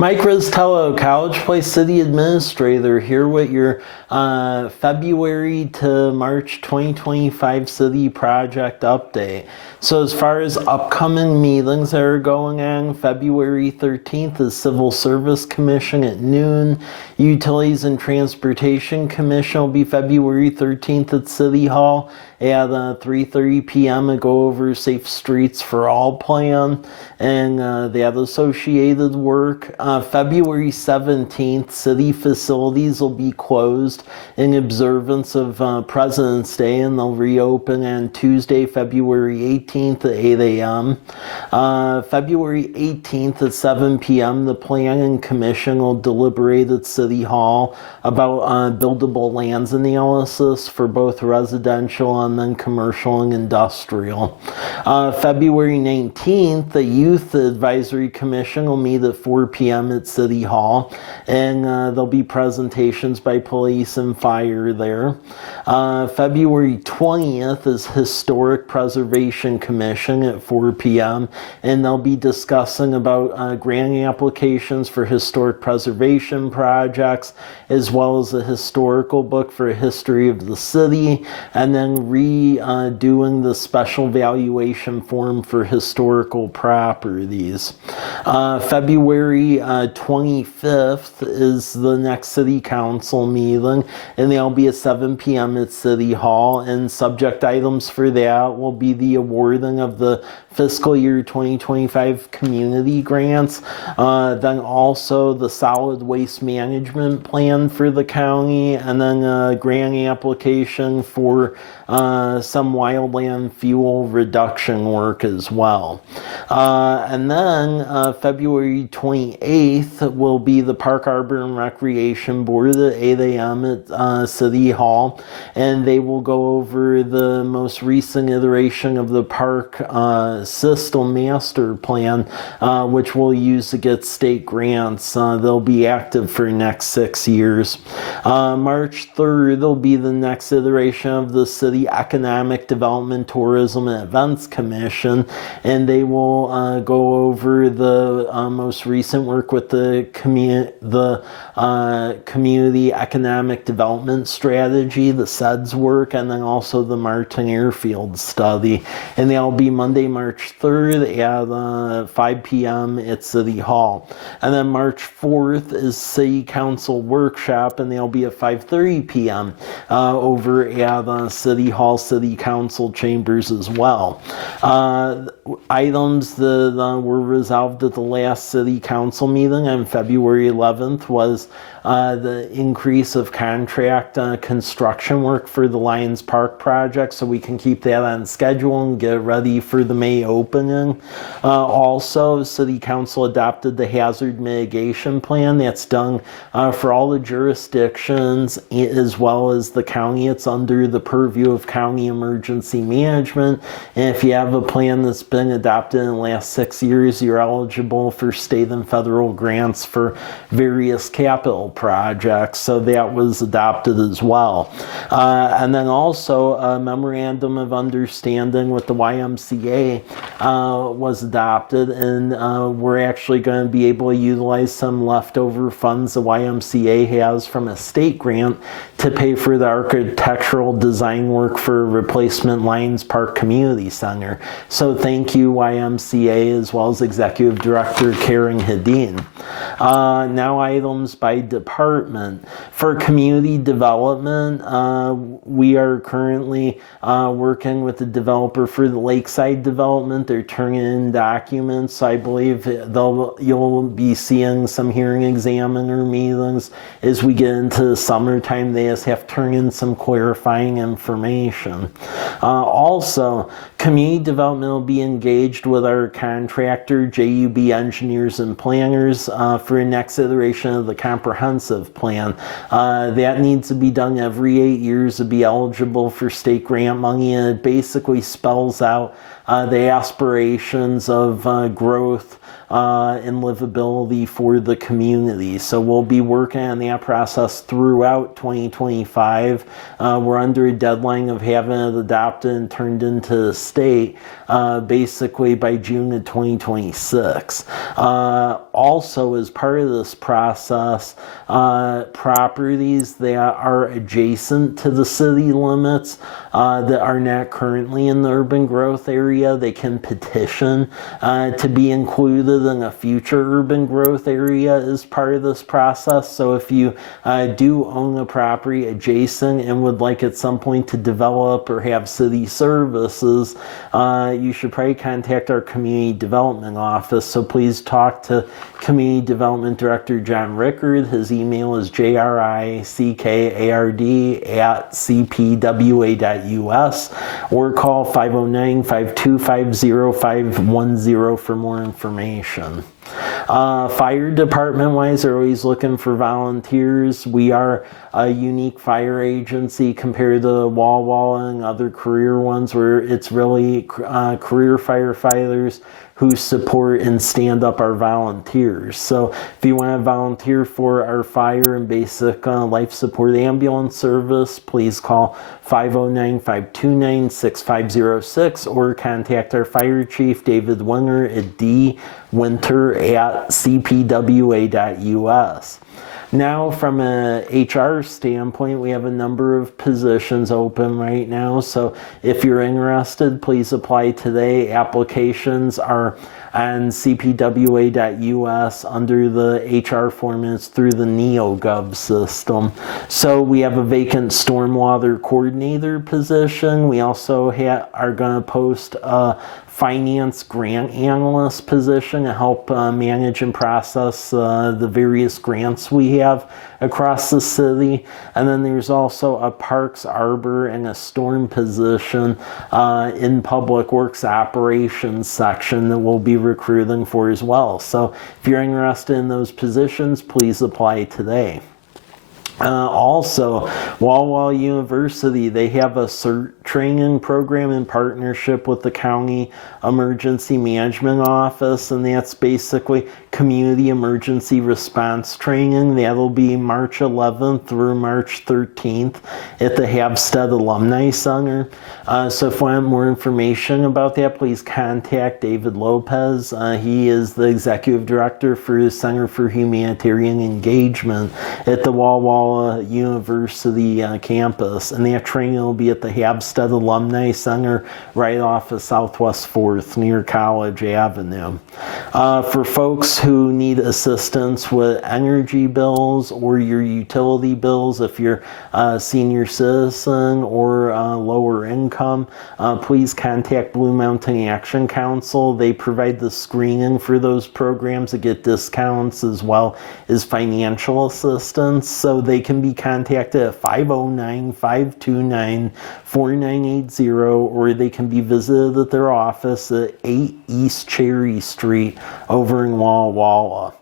Mike Rizzitiello, College Place City Administrator, here with your February to March 2025 City Project Update. So as far as upcoming meetings that are going on, February 13th is Civil Service Commission at noon. Utilities and Transportation Commission will be February 13th at City Hall at 3:30 p.m. and go over Safe Streets for All plan and that associated work. February 17th, city facilities will be closed in observance of President's Day, and they'll reopen on Tuesday, February 18th at 8 a.m. February 18th at 7 p.m., the Planning Commission will deliberate at City Hall about buildable lands analysis for both residential and then commercial and industrial. February 19th, the Youth Advisory Commission will meet at 4 p.m. at City Hall, and there'll be presentations by police and fire there. February 20th is Historic Preservation Commission at 4 p.m., and they'll be discussing about grant applications for historic preservation projects, as well as a historical book for a history of the city, and then redoing the special valuation form for historical properties. February 25th is the next City Council meeting, and they'll be at 7 p.m. at City Hall, and subject items for that will be the awarding of the fiscal year 2025 community grants, then also the solid waste management plan for the county, and then a grant application for some wildland fuel reduction work as well. And then February 28th will be the Park Arbor and Recreation Board at 8 a.m. at City Hall, and they will go over the most recent iteration of the park system master plan, which we'll use to get state grants. They'll be active for the next 6 years. March 3rd will be the next iteration of the City Economic Development, Tourism, and Events Commission, and they will go over the most recent work with the Community Economic Development Strategy, the CEDS work, and then also the Martin Airfield study. And they'll be Monday, March 3rd at 5 p.m. at City Hall. And then March 4th is City Council Workshop, and they'll be at 5:30 p.m. Over at City Hall, City Council chambers as well. Items that were resolved at the last City Council meeting on February 11th was the increase of contract construction work for the Lions Park project, so we can keep that on schedule and get ready for the May opening. Also, City Council adopted the hazard mitigation plan that's done for all the jurisdictions as well as the county. It's under the purview of county emergency management, and if you have a plan that's been adopted in the last 6 years, you're eligible for state and federal grants for various capital projects, so that was adopted as well. And then also a memorandum of understanding with the YMCA was adopted, and we're actually going to be able to utilize some leftover funds the YMCA has from a state grant to pay for the architectural design work for replacement Lions Park Community Center. So thank you, YMCA, as well as Executive Director Karen Hedin. Now items by department. For community development, we are currently working with the developer for the Lakeside development. They're turning in documents. I believe you'll be seeing some hearing examiner meetings as we get into the summertime. They just have to turn in some clarifying information. Also, community development will be engaged with our contractor, JUB Engineers and Planners, for the next iteration of the comprehensive plan. That needs to be done every 8 years to be eligible for state grant money, and it basically spells out the aspirations of growth and livability for the community. So we'll be working on that process throughout 2025. We're under a deadline of having it adopted and turned into the state basically by June of 2026. Also, as part of this process, properties that are adjacent to the city limits that are not currently in the urban growth area, they can petition to be included in a future urban growth area as part of this process. So if you do own a property adjacent and would like at some point to develop or have city services, you should probably contact our community development office. So please talk to Community Development Director John Rickard. His email is jrickard@cpwa.us, or call 509-525-0510 for more information. Fire department wise, they're always looking for volunteers. We are a unique fire agency compared to Walla Walla and other career ones, where it's really career firefighters who support and stand up our volunteers. So if you want to volunteer for our fire and basic life support ambulance service, please call 509-529-6506 or contact our fire chief, David Winger, at dwinter@cpwa.us. Now, from a HR standpoint, we have a number of positions open right now. So if you're interested, please apply today. Applications are on cpwa.us under the HR form, and it's through the NeoGov system. So we have a vacant stormwater coordinator position. We also are going to post a finance grant analyst position to help manage and process the various grants we have across the city. And then there's also a parks, arbor, and a storm position in public works operations section that we'll be recruiting for as well. So if you're interested in those positions, please apply today. Also, Walla Walla University, they have a CERT training program in partnership with the County Emergency Management Office, and that's basically community emergency response training. That'll be March 11th through March 13th at the Habstead Alumni Center. So if you want more information about that, please contact David Lopez. He is the Executive Director for the Center for Humanitarian Engagement at the Walla Walla University campus, and that training will be at the Habstead Alumni Center right off of Southwest 4th near College Avenue. For folks who need assistance with energy bills or your utility bills, if you're a senior citizen or lower income, please contact Blue Mountain Action Council. They provide the screening for those programs to get discounts as well as financial assistance. So they can be contacted at 509-529-4980, or they can be visited at their office at 8 East Cherry Street over in Walla Walla.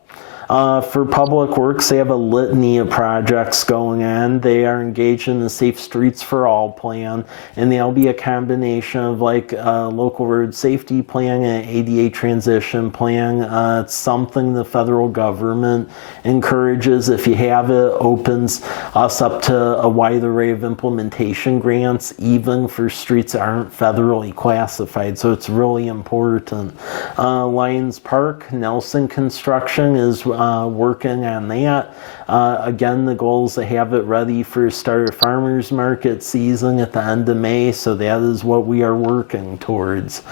For Public Works, they have a litany of projects going on. They are engaged in the Safe Streets for All plan, and they'll be a combination of like a local road safety plan and an ADA transition plan. It's something the federal government encourages. If you have it, opens us up to a wide array of implementation grants, even for streets that aren't federally classified. So it's really important. Lions Park, Nelson Construction is working on that. Again, the goal is to have it ready for start of farmers market season at the end of May, so that is what we are working towards.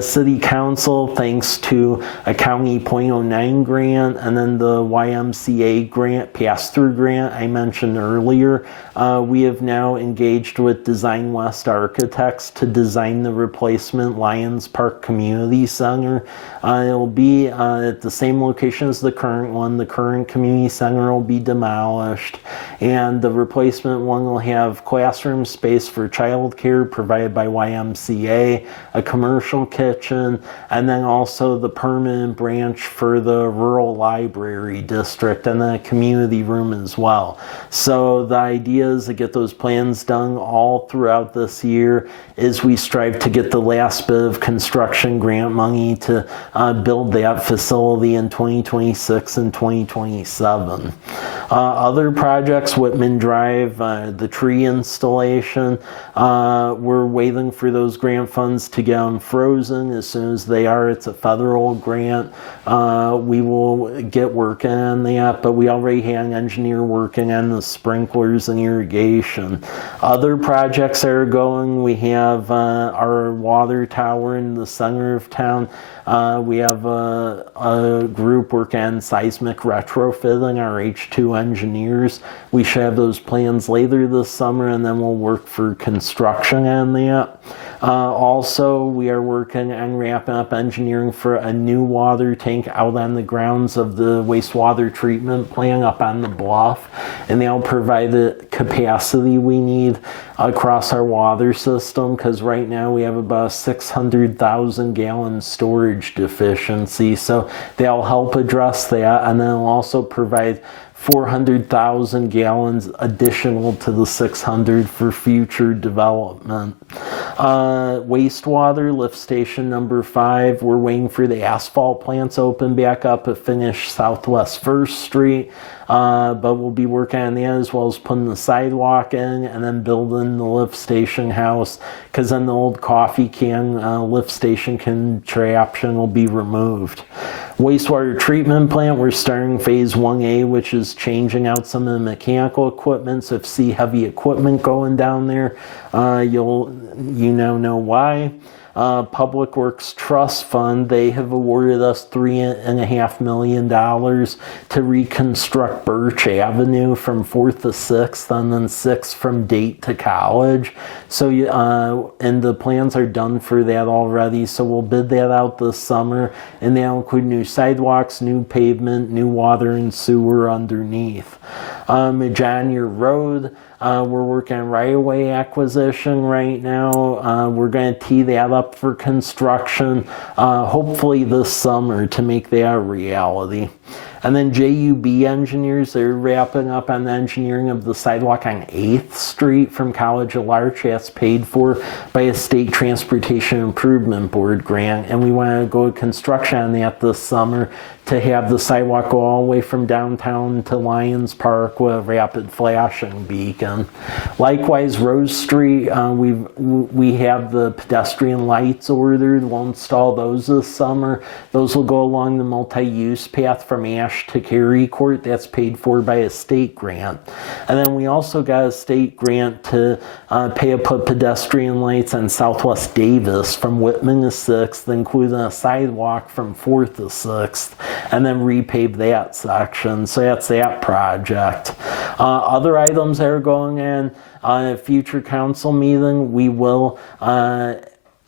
City Council, thanks to a County .09 grant and then the YMCA grant, pass-through grant I mentioned earlier, we have now engaged with Design West Architects to design the replacement Lions Park Community Center. It'll be at the same location as the current one. The current community center will be demolished, and the replacement one will have classroom space for childcare provided by YMCA, a commercial kitchen, and then also the permanent branch for the rural library district, and then a community room as well. So the idea is to get those plans done all throughout this year as we strive to get the last bit of construction grant money to build that facility in 2026 and 2027. Other projects, Whitman Drive, the tree installation, we're waiting for those grant funds to get unfrozen. As soon as they are, it's a federal grant. We will get working on that, but we already had an engineer working on the sprinklers and irrigation. Other projects that are going, we have our water tower in the center of town. We have a group working on seismic retrofitting, our H2 engineers. We should have those plans later this summer, and then we'll work for construction on that. Also, we are working on wrapping up engineering for a new water tank out on the grounds of the wastewater treatment plant up on the bluff, and they'll provide the capacity we need across our water system, because right now we have about 600,000 gallon storage deficiency, so they'll help address that, and then it'll also provide 400,000 gallons additional to the 600 for future development. Wastewater, lift station number 5, we're waiting for the asphalt plants to open back up at finish Southwest 1st Street. But we'll be working on that as well as putting the sidewalk in and then building the lift station house, because then the old coffee can lift station contraption will be removed. Wastewater treatment plant, we're starting phase 1A, which is changing out some of the mechanical equipment. So if you see heavy equipment going down there, you now know why. Public Works Trust Fund, they have awarded us $3.5 million to reconstruct Birch Avenue from 4th to 6th, and then 6th from Date to College. So, and the plans are done for that already, so we'll bid that out this summer, and that'll include new sidewalks, new pavement, new water and sewer underneath. Majania Road, we're working on right-of-way acquisition right now. We're going to tee that up for construction, hopefully this summer, to make that a reality. And then JUB engineers, they're wrapping up on the engineering of the sidewalk on 8th Street from College of Larch. That's paid for by a state transportation improvement board grant, and we want to go to construction on that this summer to have the sidewalk go all the way from downtown to Lions Park with a rapid flashing beacon. Likewise, Rose Street, we have the pedestrian lights ordered. We'll install those this summer. Those will go along the multi-use path from Ash to Cary Court. That's paid for by a state grant. And then we also got a state grant to pay to put pedestrian lights on Southwest Davis from Whitman to 6th, including a sidewalk from 4th to 6th, and then repave that section. So that's that project. Other items that are going on a future council meeting, we will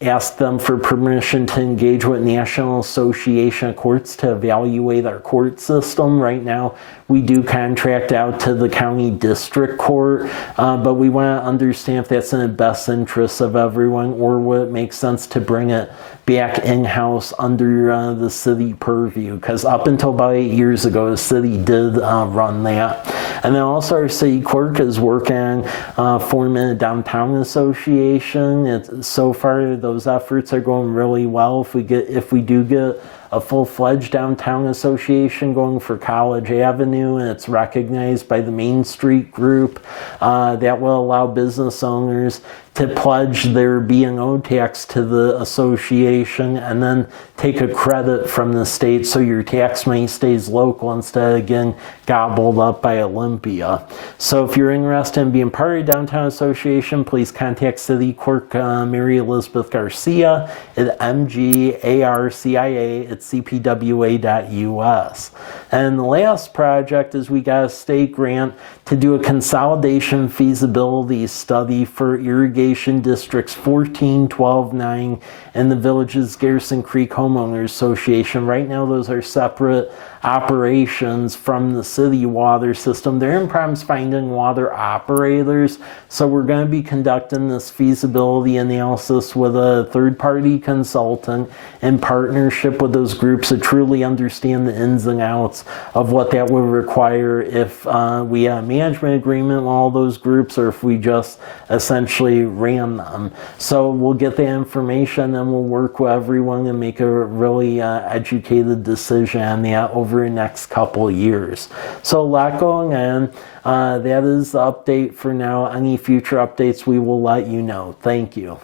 ask them for permission to engage with National Association of Courts to evaluate our court system. Right now, we do contract out to the county district court, but we want to understand if that's in the best interest of everyone, or would it make sense to bring it back in-house under the city purview, because up until about 8 years ago, the city did run that. And then also our city clerk is working on forming a downtown association. So far, those efforts are going really well. If we do get a full-fledged downtown association going for College Avenue, and it's recognized by the Main Street group, that will allow business owners to pledge their B&O tax to the association and then take a credit from the state, so your tax money stays local instead of getting gobbled up by Olympia. So if you're interested in being part of the Downtown Association, please contact City Clerk Mary Elizabeth Garcia at mgarcia@cpwa.us. And the last project is we got a state grant to do a consolidation feasibility study for irrigation districts 14, 12, 9, and the Villages Garrison Creek Homeowners Association. Right now, those are separate operations from the city water system. They're in problems finding water operators, so we're going to be conducting this feasibility analysis with a third-party consultant in partnership with those groups to truly understand the ins and outs of what that would require if we had a management agreement with all those groups, or if we just essentially ran them. So we'll get that information and we'll work with everyone and make a really educated decision on that over the next couple of years. So a lot going on. That is the update for now. Any future updates, we will let you know. Thank you.